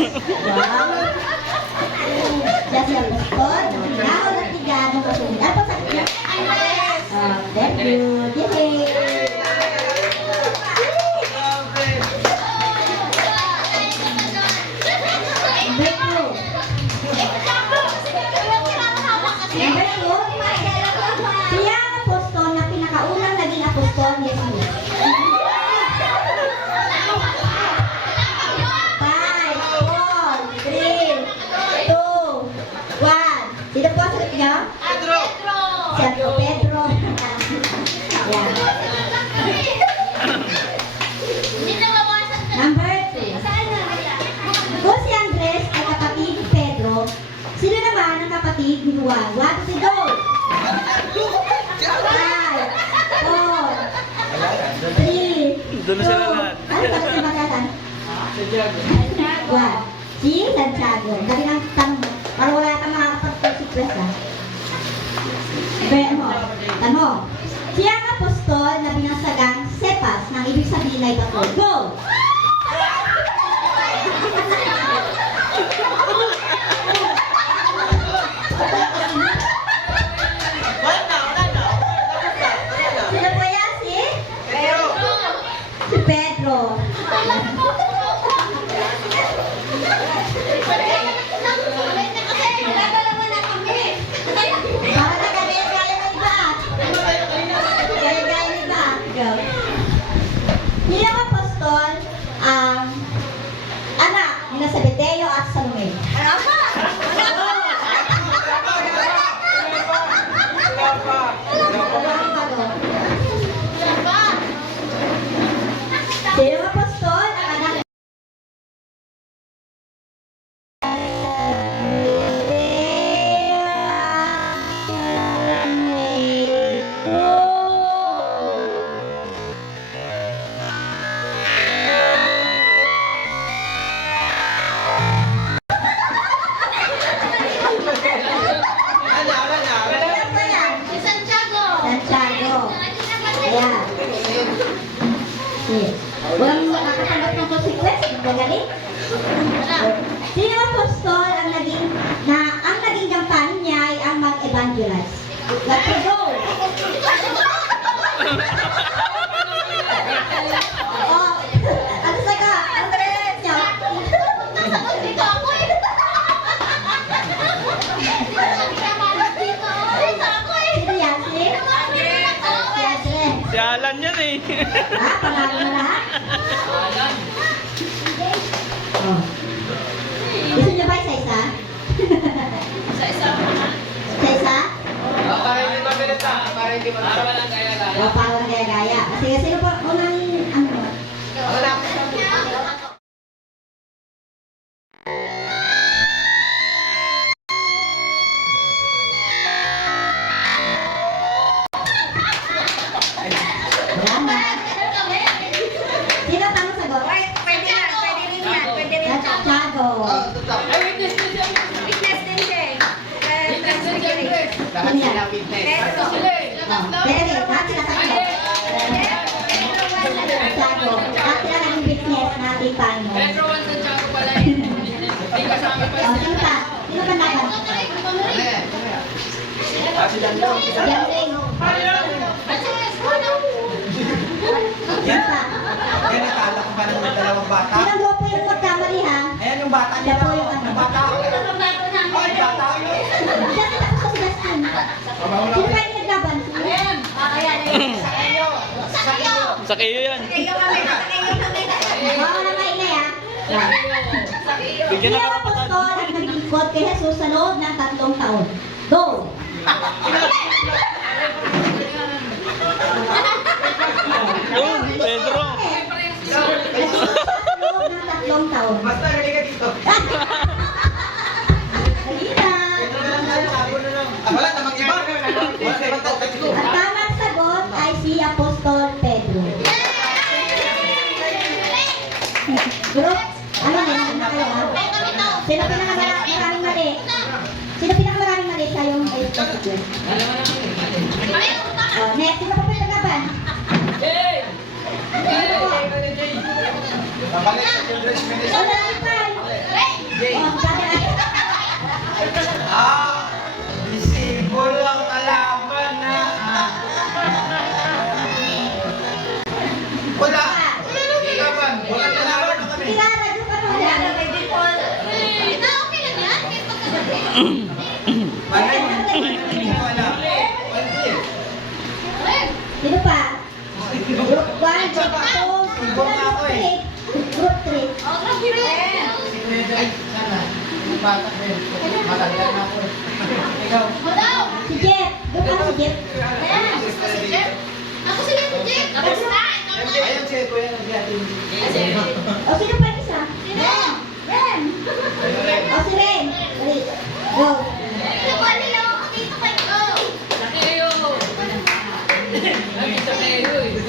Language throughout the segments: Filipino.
Wow. Siya si Apostol, nakinaw na tiga ng kasunod. Ano sa kanya? Thank you. Yay! Siya ang apostol na pinakaunang naging apostol ni Jesus. 5, 4, 3, 2, 1. Sino po ang sagot niyo? Pedro! Si Pedro. Yan. Number 2. Kung si Andres ay kapatid ni Pedro, sino naman ang kapatid ni Juan? 1, 2, go! 5, 4, 3, Doon na sila lahat. Ano ba si Magatan? Juan. Si Santiago. Dali lang tanong mo. Para wala kang makakapag-surprise ha. Tanong. Siya ang apostol na binagsagang Cephas ng ibig sabihin ay bato. Go! Sino po yan? Si Pedro. Para na gaya-gaya ng iba. Gaya-gaya ng iba. Go. Bilang apostol, ang anak ni Zebedeo at Salome. Bilang apostol, ang anak Santiago. Ayan. Yes. Walang makakatanggap ng consequence. Magaling. Sino apostol ang naging gampanin niya ay ang mag-evangelize. Let's go! Oh, ano sa ka? Ano sa niyo? Sino yan? Si Andres. Si Alan yan eh. Panalo na lahat? Oh. Gusto niyo ba isa-isa? Isa-isa? Para hindi mabilita. Para hindi mabilita. Para walang gaya-gaya. O, parang gaya-gaya. Sige, sino po unang ano? Wala. Wala na. Sino tamang sagot? Pwede yan, pwede rin yan, pwede rin yan. Santiago. Ay, witness din siya. Witness din siya eh. Witness din siya, Andres. Lahat sila witness. Pedro. Sila eh. Pwede, lahat sila tatlo. Santiago. Lahat sila naging business natin paano. Pedro 1 Santiago pala eh. Hindi kasama pa O, sino pa? Sino pa naman? Yan rin. Sino pa? Yan, nakala ko pa ng dalawang bata. Sino grupo yung magkamali ha? Ayan yung bata niya. Siya po yung ano. Yung bata. Ay, bata. Siya sila ko sa Justin. Sino pa yung naglaban? Sa kayo yan. Baka na maingay ha? Bigyan Sino na ang karapatan. apostol ang naglingkod kay Jesus sa loob ng 3 taon? Go! Doon, Pedro. Naglingkod sa loob ng 3 taon. Basta, galing ka dito. Halina! Wala, tamang iba. Wala, ibang tao. Let's go. Ang tamang sagot ay si Apostol Pedro. Group, ano na kayo ha? Sino pinakamaraming mali? Sino pinakamaraming mali siya yung Apostol? Oh, next, sino pa pinaglaban? Babalik sa children's ministry. Wala, Hindi ko alam. Sino pa? Group 1, Group 2, Group ako eh. Group 3. Ay, sana. Yung bata rin. Matanda na ako. Ikaw. Si Jeff. Group ano si Jeff? Ayun si Kuya si Ate Indy. O sino pa yung isa? Ren. O si Ren. Dali. Go.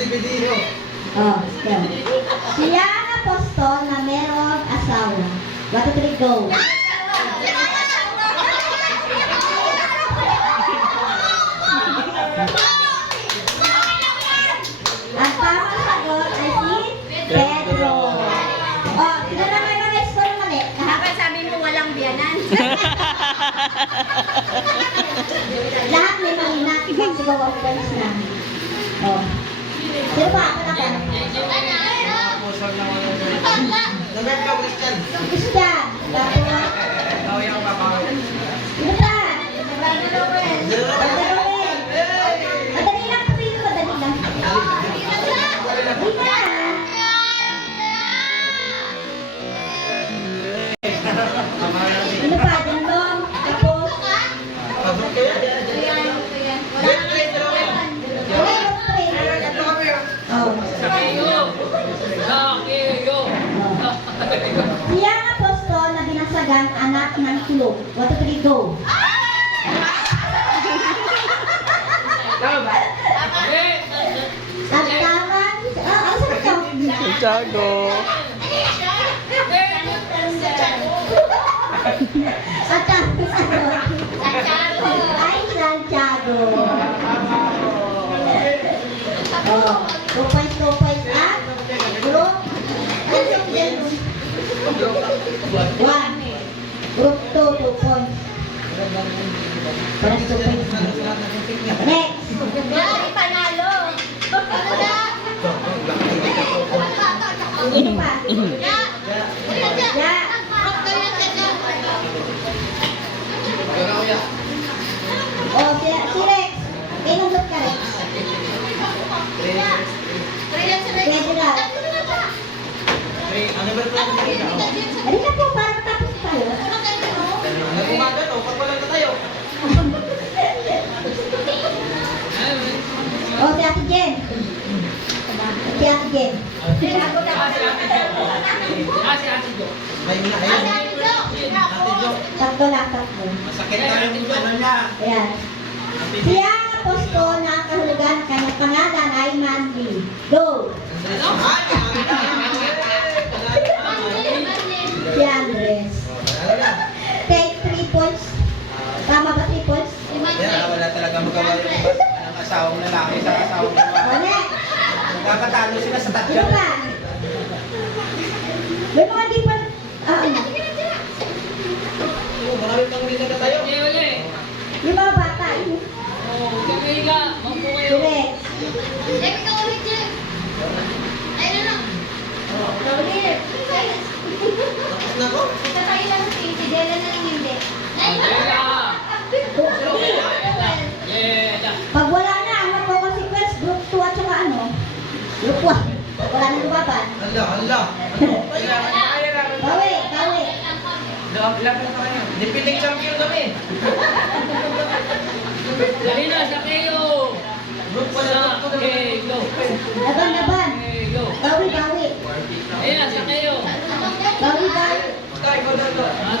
Bidi-bidi. Oh, go. Siya ang apostol na merong asawa. 1, 2, 3, go. Ang tamang sagot ay si Pedro. Oh, sino na may mga score mali? Dapat sabi mo walang biyanan. Lahat may mali na. Sigaw ang points na. Oh. Sino pa? Ako na ka. Number ka, Christian. Christian. Tapos, Ikaw yung papawin. sino pa? Madali lang kami ito, madali lang. Hindi na. Sino pa? Dindong. Tapos, oh. Siya ang apostol na binasagang anak ng tulog. 1, 2, 3, go. At tamang... ano sabi ko? Santiago. At tamang sagot ay Santiago. Oh, 2 points, 2 points. At group... Ano yung yellow? 1. Group 2, 2 points. Parang 2 points. Next. Panalo. Sino pa? Ya. Oh, si Rex. Inundot ka, Rex. Pwede na. Ano ba ito? Halika po, para matapos tayo. Nagkumagal o, pag wala na tayo. Oh, si Ate Jen. Si Ate Jen. May na kayo. Ate Jo. Tatlo lang, tatlo. Masakit na yung ano niya. Ayan. Siya ang apostol na ang kahulugan ng kanyang pangalan ay Mandy. Go! Si Andres. Take 3 points. Tama ba 3 points? Yan, wala talaga magawa yung asawang lalaki sa asawang O, lalaki. next. Nagkakatalo sila sa tatlo. Sino ba? May mga di pa... ano? Marami pang hindi na tayo. Yung mga bata. Si Rex. Tapos na ko. Pag wala na, ang magko-consequence, group 2 at saka ano? Group 1. Wala nang lumaban. Hala, hala. Bawi, bawi. Laban na kayo. Defending champion kami. Group pa na group ko. Laban, laban. Bawi, bawi. Bawi, bawi. Sky, go down, go. O,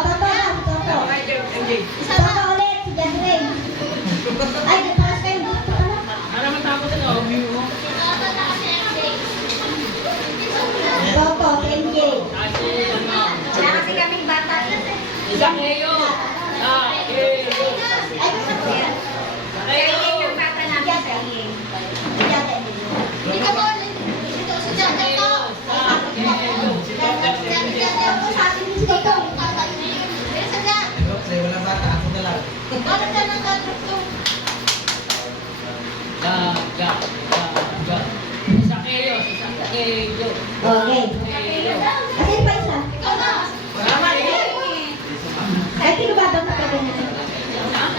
toto lang, toto. Engage. Toto ulit, si Jan Ray. Ay, paras kayo dito ka na. Toto, si MJ. Wala kasi kaming bata. Ay, gusto ko yan. Kaya yung bata namin sa iyo. Si Jan Ray. Sa atin din si Toto. Group 3, walang bata. Ako na lang. Okay. Kasi pa isa. Wala man. Ay,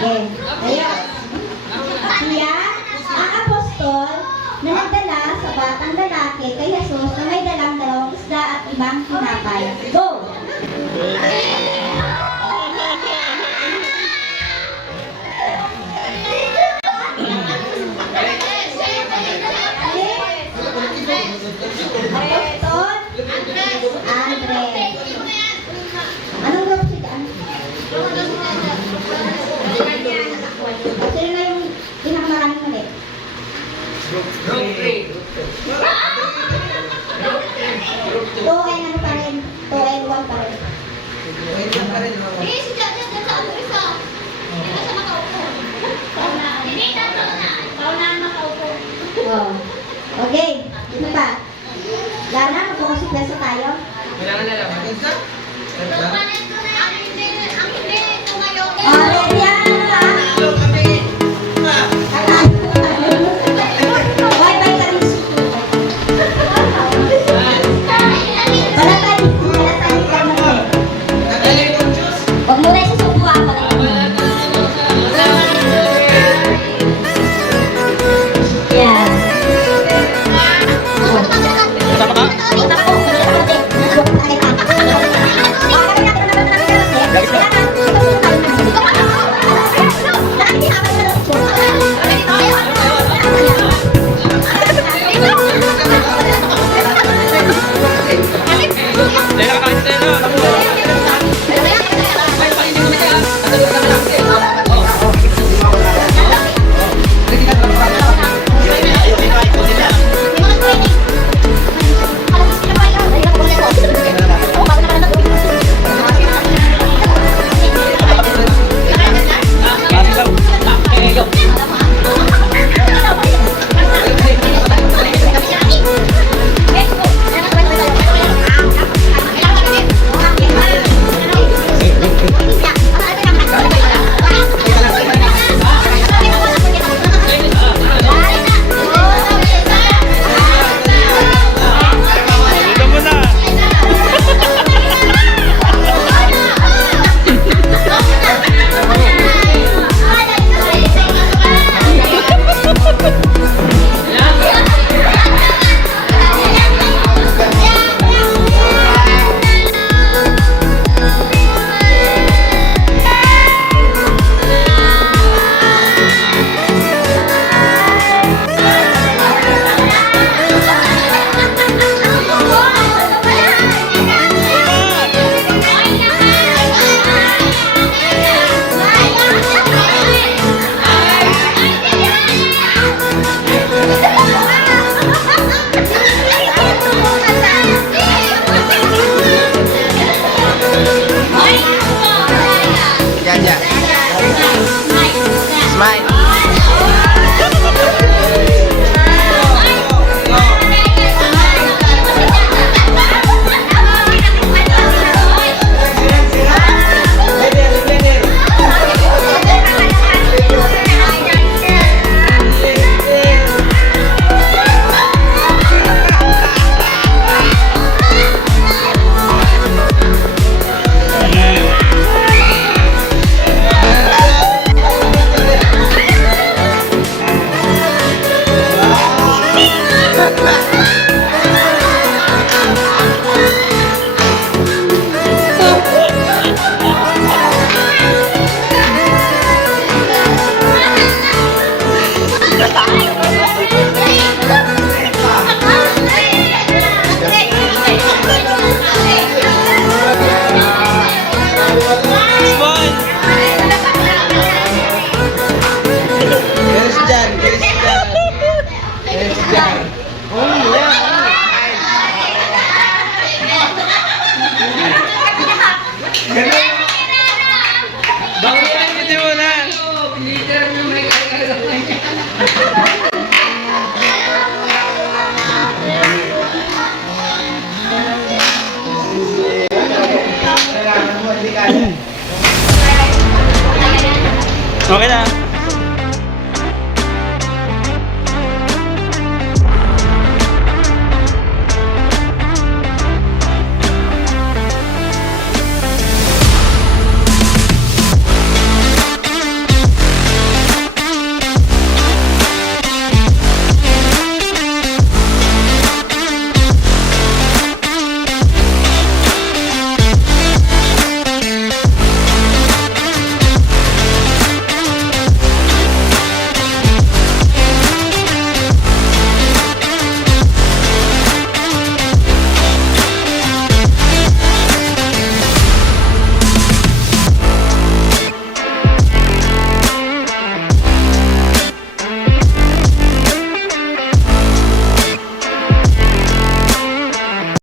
Okay. Ayun. Siya, ang apostol na nagdala sa batang lalaki kay Jesus na may dalang dalawang isda at ibang tinapay. Go! Apostol Andres. Anong grupo si Andres? Sino na yung pinakamaraming ulit? Group 3. 2 and ano pa rin? 2 and 1 pa rin. Wait lang pa rin. Oh. Okay. Ano pa? Lana, magpukonsikwesa tayo. Kailangan na lang. Isa? Oh, ready yan, ha? Hello, kami. Bye, bye, Karis. Wala tayo. Wala tayo. Nagaling yung juice. Huwag mo na isusubo ako. Yeah. Kasama ka? Hindi nakakain tayo na. Dito muna. Yan, yan. Smile. Smile. Yes, Jan. Yes, Jan. Yes, Jan. Oh, yeah. Bakit hindi mo na? Leader na may kailangan. Kailangan mo, hindi kaya. Okay na.